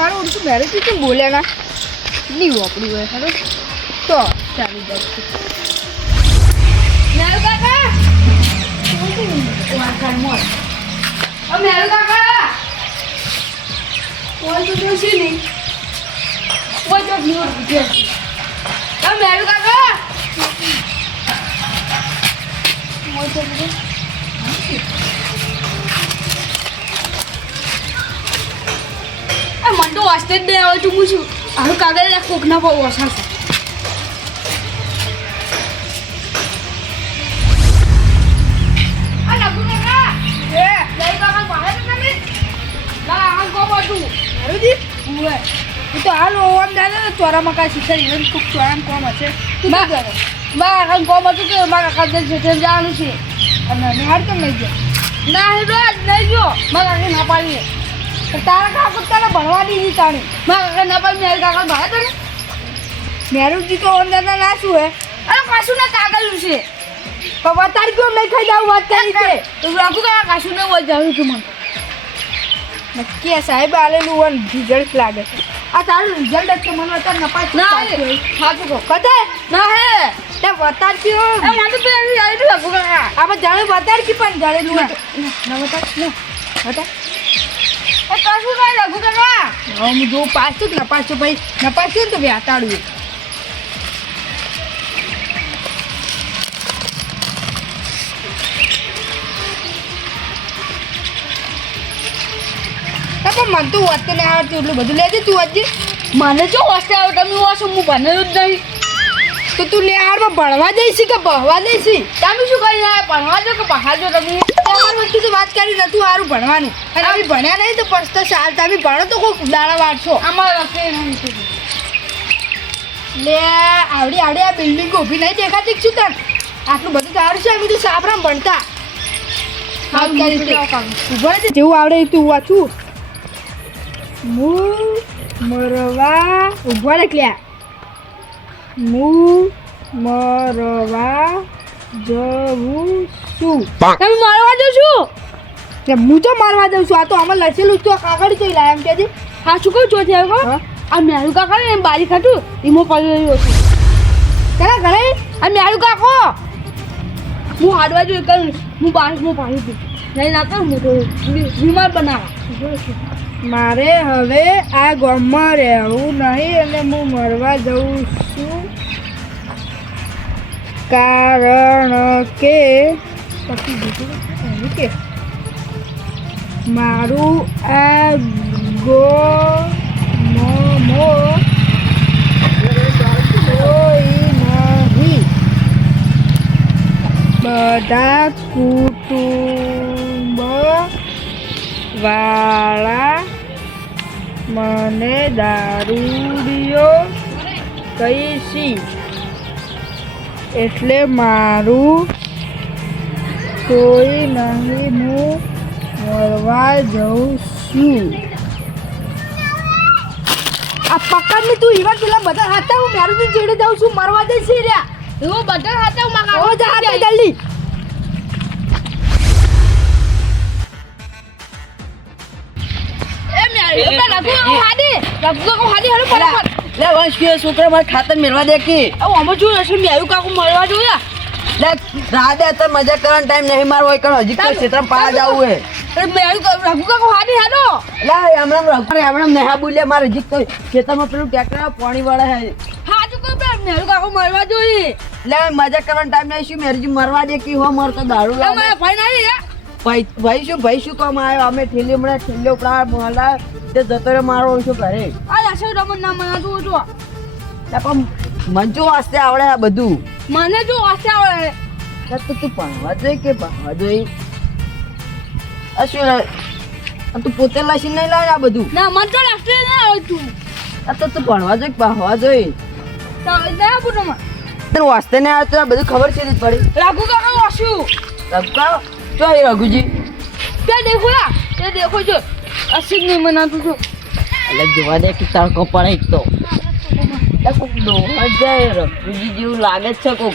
મારું ઓળખું મેરે કેમ બોલ્યા ના નહીં વાપરી હોય ખરો તો ચાલી જાય મેરુ કાકા મેરુ કાકા કોઈ તો જોશી નહીં કોઈ તો ભીડ મેરુ કાકા મને તો વાસ્તે જ નહીં આવે તું પૂછું આનું કાગળ કોકના પર વસાશે તો હાલ ઓમ દાદા ચોરામાં કાંઈ શીખવાડી ખૂબ ચોરામાં કોમ હશે મારા કાકા કોમ હતું કે મારા કાકા જવાનું છે અને નિહાળ કેમ નહીં ગયો ના હેડો નહીં ગયો મારા કાકા ના પાડીએ તારા કાકા તારે ભણવા દીધી તાણે મારા કાકા ના પાડી મેરે કાકા ભાવે તને મેરુજી તો ઓમ દાદા ના શું હે અરે કાશું ના કાગળ છે પણ વતાર કેમ નહીં ખાઈ જાવ વાત કરી છે તો રાખું કાકા કાશું ને બોલ જાઉં છું મને નક્કી સાહેબ આલેલું વન રિઝલ્ટ લાગે છે આ તારું રિઝલ્ટ જ મને અત્યારે નપાસ ના સાચું કહો કદાય ના હે તે વતાર કયો મને તો પેલી આવી લાગુ કાકા આપણે જાણે વતાર કી પણ જાણેલું ના વતાર ના વતાર એ કાશું ના લાગુ કાકા હું જો પાસ તો નપાસ તો ભાઈ નપાસ તો વ્યાતાડું મને તો વાંચતો નહીં આવડતું એટલું બધું લેજે તું વાંચજે મને જો વાંચતે આવે તમે વાંચો હું ભણેલું જ નહીં તો તું લે હારમાં ભણવા જઈશી કે ભણવા જઈશી તમે શું કરી રહ્યા ભણવા જો કે બહાર જો તમે તમારી વસ્તુ તો વાત કરી નતું સારું ભણવાનું અને અમે ભણ્યા નહીં તો પછતા સાલ તમે ભણો તો કોઈ દાડા વાળશો અમારા રસ્તે નહીં લે આવડી આવડી આ બિલ્ડિંગ ઊભી નહીં દેખાતી શું તને આટલું બધું તો આવડશે અમે તો સાબરામ ભણતા ઉભા છે જેવું આવડે તું વાંચું મરવા ઉભા રેખ્યા મરવા જવું છું તમે મારવા જાઉં છું હું તો મારવા જાઉં છું આ તો આમાં લખેલું તો કાગળ તો લાયા એમ કે હા શું કહું છો આ મેરું કાકા ને બારી ખાતું એમાં પડી રહ્યો છું પેલા ઘરે આ મેરું કાકો હું હાડવા જોઈએ કરું હું બારીશમાં પાડી દઉં નહીં ના કરું હું તો બીમાર બનાવવા મારે હવે આ ગામમાં રહેવું નહીં અને હું મરવા જઉં છું કારણ કે મારું આ કોઈ નહીં બધા કુટુંબ વાળા મને દારૂડિયો કહીશી એટલે મારું કોઈ નહીં હું મરવા જઉં છું આ પકડને તું એવા પેલા બધા હાથા હું મારું જેડે જાઉં છું મરવા જઈશ રહ્યા એવું બધા હાથા હું મારા હાથે જલ્દી છોકરા મારે ખાતર મેળવા દે કે અમે જોયું મેરું કાકુ મળવા જોયા રાધે અત્યારે મજા કરવાનો ટાઈમ નહીં મારો હોય કારણ હજી ક્ષેત્ર પાડા જવું હે મેરું રઘુ કાકુ હાડી હાડો હમણાં નેહા બોલ્યા મારે હજી ખેતરમાં પેલું ટ્રેક્ટર પાણી વાળા હે હાજુ કહું મેરું કાકુ મળવા જોઈએ લે મજા કરવાનો ટાઈમ નહીં શું મેરજી મરવા દે કે હો મરતો દારૂ ભાઈ શું કામ આવ્યો અમે ઠેલી હમણાં ઠેલ્યો પડા મોહલા તે જતો રે મારો શું કરે આ આશો રમન ના મને તું જો પણ મંચો વાસ્તે આવડે આ બધું મને જો વાસ્તે આવડે તો તું ભણવા જોઈએ કે ભણવા જોઈએ શું તું પોતે લાસી નહીં લાવે આ બધું ના મન તો લાગશે ના આવતું તો તું ભણવા જોઈએ ભણવા જોઈએ તો દયા પૂછો તને વાસ્તે નહીં આવતું આ બધું ખબર છે પડી રઘુ કાકા વાસ્યું રઘુ કાકા ચો એ રઘુજી તે દેખો જો અસીમ નહીં મનાતું છું એટલે જોવા દે કે તડકો પડે તો કોક દોહા જાય રઘુજી જેવું લાગે છે કોક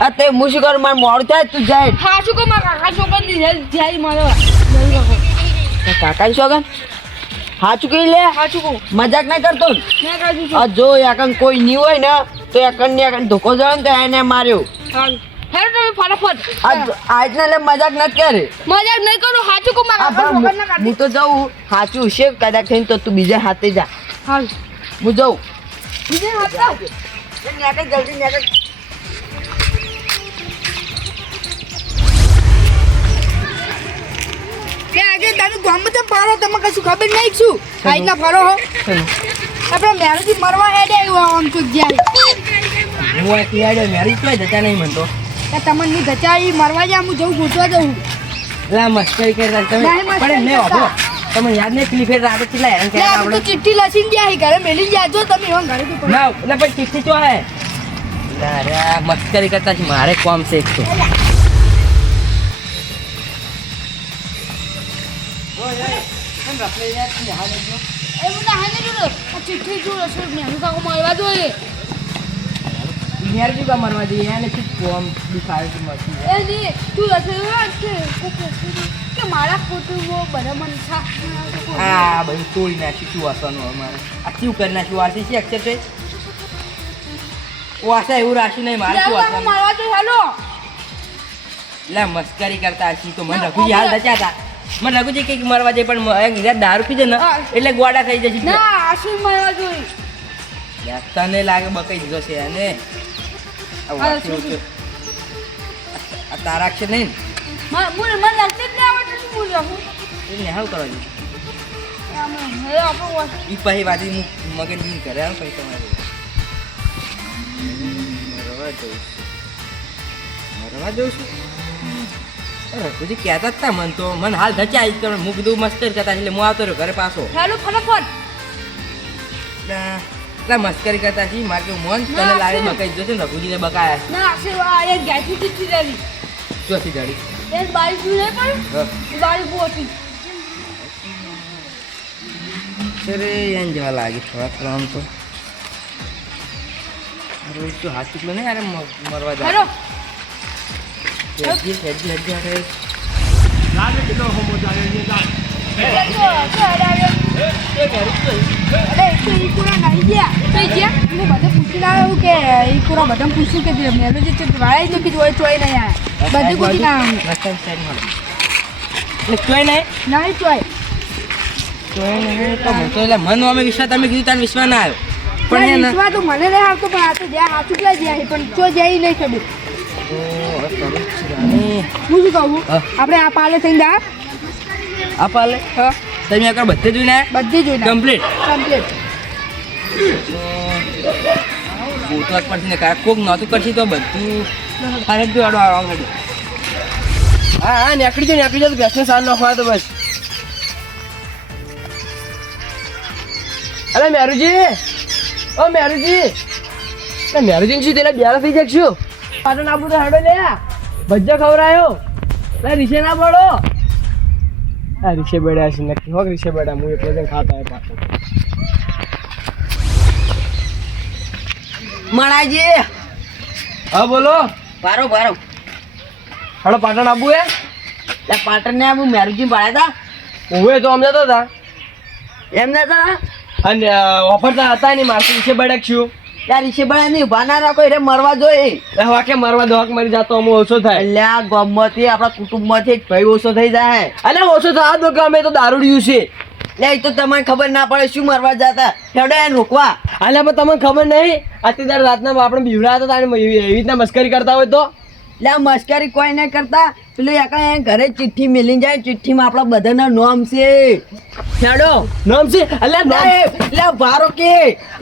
આ તે હું શું કરું મારે મોડું થાય તું જાય હા શું કહું મારા કાકા છોકરા ની જાય મારો કાકા છોકરા હાચું કહી લે. સાચું કહું. મજાક ના કરતો ને. મેં કાઢું આ જો એકન કોઈ નહીં હોય ને તો એકન ધોકો જવા ને તો એને માર્યો. છું. હેરો તમે ફટાફટ. આજના લે મજાક ન કરે. મજાક નહીં કરું સાચું કહું મારા કાકા વગર ના કાઢી. હું તો જાઉં સાચું છે કદાચ થઈને તો તું બીજા હાથે જા. હાલ. હું જાઉં. બીજે હાથ લાવ. જલ્દી નેકળ. એ આજે તારું ગામમાં તો પાડો તમે કશું ખબર નહીં છું. આજના ફરો હો. આપણે મેરેજ મરવા હેડે આવ્યો આમ તો જ્યારે. હું આ કિયાડે મેરી તો જતા નહીં મનતો. કે તમને ની ધચાઈ મરવા જા હું જઉં ગોતવા જઉં. લા મસ્કરી કરતા તમે નહીં મસ્કરી પણ ને કરતા. વાપરો તમે યાદ નહીં પેલી ફેર રાતે કેટલા હેરાન લે કર્યા આપણે આપણે તો ચિઠ્ઠી લસીને ગયા હી ઘરે મેલી જાજો તમે એવા ઘરે તો પડે. ના એટલે પણ ચિઠ્ઠી તો હે અરે આ મસ્કરી કરતા છે મારે કોમ છે એક તો એવું ના હાને જોડો. આ ચિઠ્ઠી જો રસોડ ને હું કાકો મળવા જોઈએ. મેરજી કા મરવા જઈએ એને શું કોમ દુખાય છે મસ્તી એ ની તું રસોડ કે મારા કુટુંબો બધા મન થા. આ બધું તોડી નાખ્યું શું વાસવાનું અમારે આ શું કરી નાખ્યું વાસી છે અક્ષર છે વાસા એવું રાખ્યું નહીં મારે શું વાસવાનું મારવા જોઈએ હેલો. લે મસ્કરી કરતા હશી તો મને રઘુજી હાલ રચ્યા હતા મને રઘુજી કંઈક મરવા જાય પણ એક દારૂ પીજે ને એટલે ગોડા થઈ જશે ના આશી મારવા જોઈએ. તને લાગે બકાઈ દીધો છે અને આ તારા અક્ષર નહીં મને લખતે જ નહીં આવડતું શું બોલ્યો હું. ને નિહાળ કરવા જોઈએ હવે આપણો એ પછી વાદી મગજ નહીં કરે આમ પછી તમારે મરવા જઉં છું રઘુજી કહેતા જ તા મને તો મને હાલ ધચ્યા આવી તમે હું કીધું મસ્કરી કરતા એટલે હું આવતો રહ્યો ઘરે પાછો હેલો ફટાફટ. એટલા મસ્કરી કરતા છીએ મારે કેવું મન તને લાગે બકાઈ જશે ને રઘુજીને બકાયા ના આશીર્વાદ એ ગાયથી ચિઠ્ઠી લેવી. ચોથી ગાડી એ બારી શું નહીં પણ એ બારી બહુ હતી. અરે એને જેવા લાગે થોડા થોડા આમ તો અરે શું હાથ ચૂકલો નહીં અરે મરવા જાય હેલો હેજી હેજી હેજી અરે પૂછ્યું કે મેલો જે વાળાઈ તો કીધું ચોય નહીં આવ્યા બધું પૂછી ના એટલે ચોય નહીં નહીં ચોય ચોય નહીં તો મને તો એટલે મન અમે વિશ્વાસ તમે કીધું તારે વિશ્વાસ ના આવ્યો પણ એને વિશ્વાસ તો મને નહીં આવતો પણ આ તો જ્યાં હાથું ક્યાં જ્યાં પણ ચો જાય નહીં ખબર. હું શું કહું આપણે આ પાલે થઈને જા આ પાલે હા તમે આગળ બધે જોઈને બધી જોઈને કમ્પ્લીટ કમ્પ્લીટ. ગોતવા જ પડશે ને કાંઈ કોક નહોતું કરશે તો બધું અરે જો આડો આડો હા હા નીકળી જાય તો ભેંસને સાર નાખવા તો બસ અરે મેરુજી ઓ મેરુજી મેરુજી શું તેના બેરા થઈ જશું પાટણ આપું તો હેડો લે ભજ્જા ખવડાયો રીસે ના પડો આ રીસે બેડ્યા છે નક્કી હોક રીસે બેડ્યા હું એકલો જણ ખાતા પાછો મણાજી હા બોલો બારો બારો હેડો પાટણ આપું એટલે પાટણ ને આપું મેરુજી પાડ્યા હતા ઓવે તો અમને તો હતા એમને હતા અને ઓફરતા હતા નહીં મારતું રીસે બેડ્યા છું યાર રીસે બેડ્યા નહીં ઉભા ના રાખો એટલે મરવા જોઈએ વાકે મરવા દો હક મરી જાતો અમો ઓછો થાય એટલે આ ગામમાંથી આપણા કુટુંબમાંથી એક ભાઈ ઓછો થઈ જાય એટલે ઓછો થવા દો કે અમે તો દારૂડિયું છે લે એ તો તમને ખબર ના પડે શું મરવા જતા હેડો એને રોકવા એટલે પણ તમને ખબર નહીં અત્યારે રાતના આપણે બીવડા હતા એવી રીતના મસ્કરી કરતા હોય તો લે મસ્કરી કોઈ નહીં કરતા પેલું એકલા ઘરે ચિઠ્ઠી મેલી જાય ચિઠ્ઠીમાં આપણા બધાના નામ છે હેડો નામ છે એટલે ભારો કે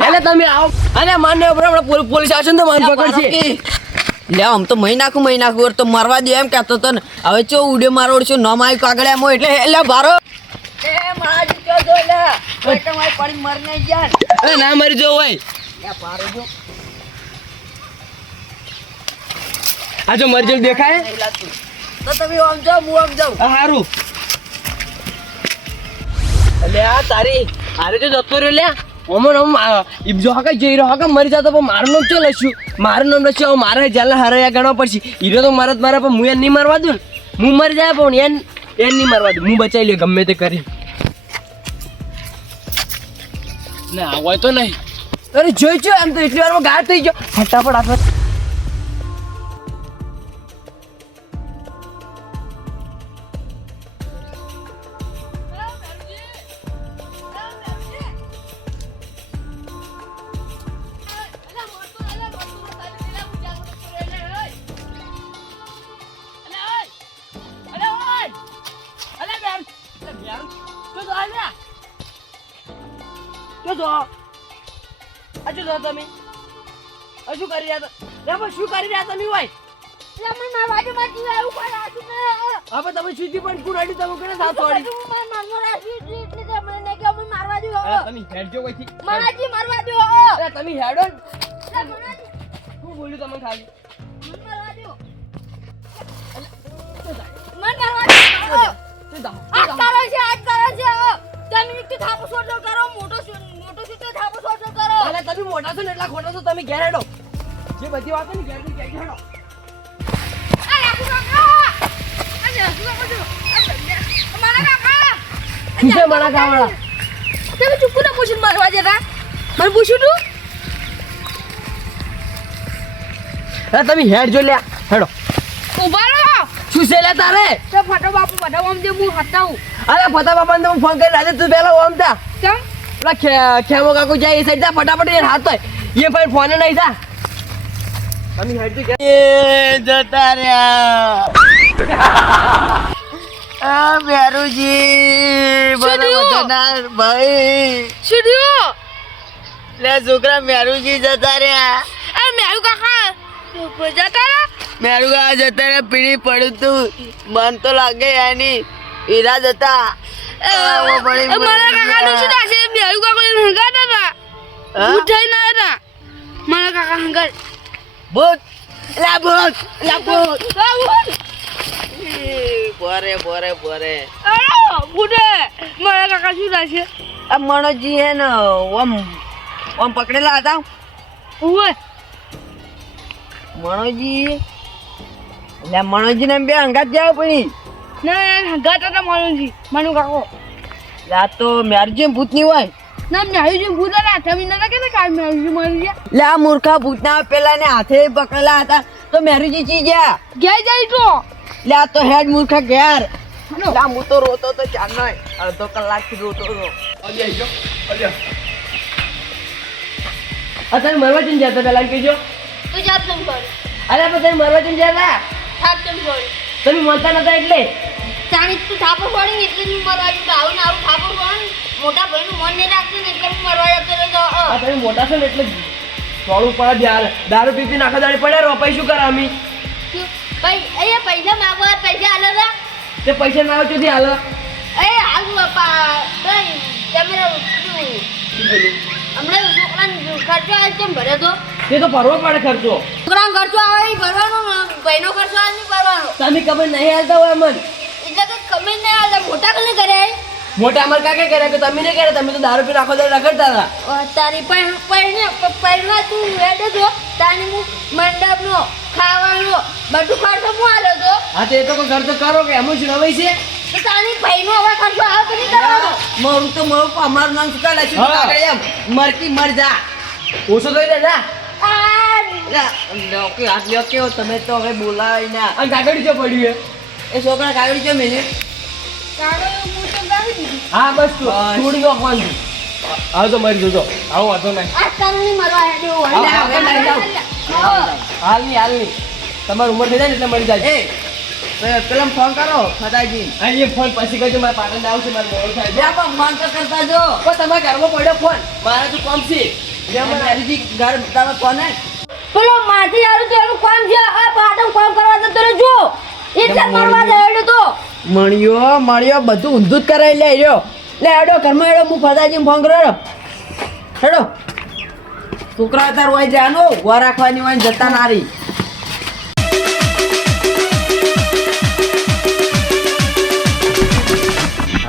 એટલે તમે આવો અને માન્ય પોલીસ આવશે ને તો માન પકડશે લે આમ તો મહી નાખું તો મરવા દે એમ કહેતો તો ને હવે ચો ઉડે મારો છું નામ આવ્યું કાગળ એમ એટલે એટલે ભારો એ માજી ચો જો લે કોઈ તમારી પડી મર નહીં ગયા અરે ના મરી જો હોય લે ભારો જો આ જો મરી જલ દેખાય તો તમે આમ જાવ હું આમ જાઉં હારું એટલે આ તારી આરે જો જતો રહ્યો લે ઓમન ઓમ જો હકા જઈ રહ્યો હકા મરી જતો પણ મારું નામ ચો લઈશું મારું નામ લઈશું મારે જેલ હરાયા ગણવા પડશે હીરો તો મારે મારા પણ હું એને નહીં મારવા દઉં હું મરી જાય પણ એને નહીં મારવા દઉં હું બચાવી લ્યો ગમે તે કરી ના હોય તો નહીં. અરે જોઈ છો એમ તો એટલી વારમાં ગાયબ થઈ ગયો. ફટાફટ આપણે શું કરી રહ્યા હતા? શું કરી રહ્યા તમે ભાઈ? હવે તમે સીધી પણ કુરાડી તમે કેને સાથ છોડી? તમે હેડજો કોઈથી. અરે તમે હેડો ને. શું બોલ્યું તમે ખાલી? અરે તમે મોટા છો ને એટલા ખોટા છો. તમે ઘેર હેડો. જે બધી વાતો ને ઘેર ની હેડો. શું મારા ગામડા? તમે ચૂપ ને પૂછીને મારવા જતા મને પૂછ્યું તું. અરે તમે હેડ જો લ્યા. હેડો. ઉભા રહો. શું છે લે તારે? તો ફટો બાપુ બધા ઓમ જે હું હટાવું. અરે ફતા બાપાને તો હું ફોન કરી આજે તું પહેલા ઓમ તા. કેમ? પેલા ખેમો કાકુ જાય એ સાઈડ જા ફટાફટ એ હાથ હોય એ પણ ફોન નહીં જા. તમે હેડ જો એ જતા રહ્યા. આ મેરુજી બરાબર ભાઈ. શું થયું? લે છોકરા મેરુજી જતા રહ્યા. અરે મેરુ કાકા જતા રહ્યા. મેરુ કાકા જતા રહ્યા. પીડી પડ્યું તું મન તો લાગે એની હીરા જતા. મારા કાકાનું શું થશે? મેરુ કાકા હંગાતા હતા. હું થઈને આવ્યા હતા મારા કાકા હંગાત. ભૂત લા ભૂત લા ભૂત. બોરે બુડે મારા કાકા શું થશે? આ મનોજી હે ને ઓમ પકડેલા હતા. ઉવે મનોજી એટલે મનોજી ને બે અંગાત જાવ પડી. ના હંગાત હતા માનુજી માનુ કાકો. આ તો મેરજી ભૂત ની હોય. ના મેરુજી ભૂત હતા. તમે નતા કે કાલ મેરુજી મરી ગયા. લે આ મૂર્ખા ભૂતના પેલા ને હાથે પકડેલા હતા તો મેરુજી ચી ગયા. ગયા જાય તો લે આ તો હેડ મૂર્ખા ઘેર. લે હું તો રોતો તો ચાર નો અડધો કલાક થી રોતો હતો. અત્યારે મરવા જઈને જતા પેલા કહેજો. તું જાત કેમ કર? અરે પછી મરવા જઈને જતા થાપ કેમ કર? તમે મળતા નતા એટલે. ચાણી તું થાપો પડી એટલે હું મરવા જતો. આવું ને આવું થાપો પડી મોટા ભાઈનું મન નહીં રાખતું ને એટલે હું મરવા જતો રહેતો. આ તમે મોટા છો ને એટલે થોડું પડે યાર. દારૂ પીપી નાખા દાડી પડે રોપાઈ શું કરે અમે? અહીંયા પૈસા માંગવા પૈસા આલો હતા. તે પૈસા ના આવે ચોથી હાલ. એ હાલ ભાઈ તમે હમણાં છોકરાનો ખર્ચો આવે કેમ ભરે તો? તે તો ભરવો પડે ખર્ચો. છોકરાનો ખર્ચો આવે એ ભરવાનો ભાઈનો ખર્ચો આવે નહીં ભરવાનો. તમે ખબર નહીં હાલતા હોય અમન. એટલે કે ખબર નહીં હાલતા મોટા કને કરે. મોટા અમાર કાકે કર્યા કે તમે નહીં કર્યા? તમે તો દારૂ પી નાખો તો રખડતા હતા. તારી પૈણા તું હેડે તો તારી હું મંડપનો ખાવાનો બધું ખર્ચો હું આલો તો. હા તો એ તો કોઈ ખર્ચો કરો કે એમ જ રવાય છે. તો તારી ભાઈનો હવે ખર્ચો આવે તો નહીં કરવાનો. મારું તો મારું અમારું નામ શું કાલે શું કાગળ એમ મરકી મર જા. ઓછો થઈ જા જા. ઓકે હાથ લ્યો કેવો તમે તો હવે બોલાય ના. અને કાગળ જો પડ્યું એ છોકરા કાગળ જો મેને. હા બસ તું થોડી નો ફોન હા તો મરી જજો. આવો વાંધો નહીં. આ તારી મરવા હેડે હાલ ની તમારી ઉંમર થઈ જાય ને એટલે મરી જાય. પેલા ફોન કરો ફટાજી. હા એ ફોન પછી કરજો. મારા પાટણ આવશે મારે મોડું થાય. ફોન તો કરતા જો. પણ તમારા ઘરમાં પડ્યો ફોન મારે તો કોમ છે. મેરીજી ઘર તમે ફોન હે પેલો માથી આરું તો એનું કામ છે. આ પાટણ કામ કરવા તો તને જો એટલે મરવા હેડે તો મળ્યો બધું ઊંધું જ કરાવી લે રહ્યો. લે હેડો ઘરમાં હેડો. હું ફટાજી ફોન કરો હેડો. છોકરા તાર હોય જાનો ઉભા રાખવાની હોય જતા નારી.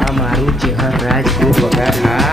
આ મારું ચહેર રાજપૂત પગાર હા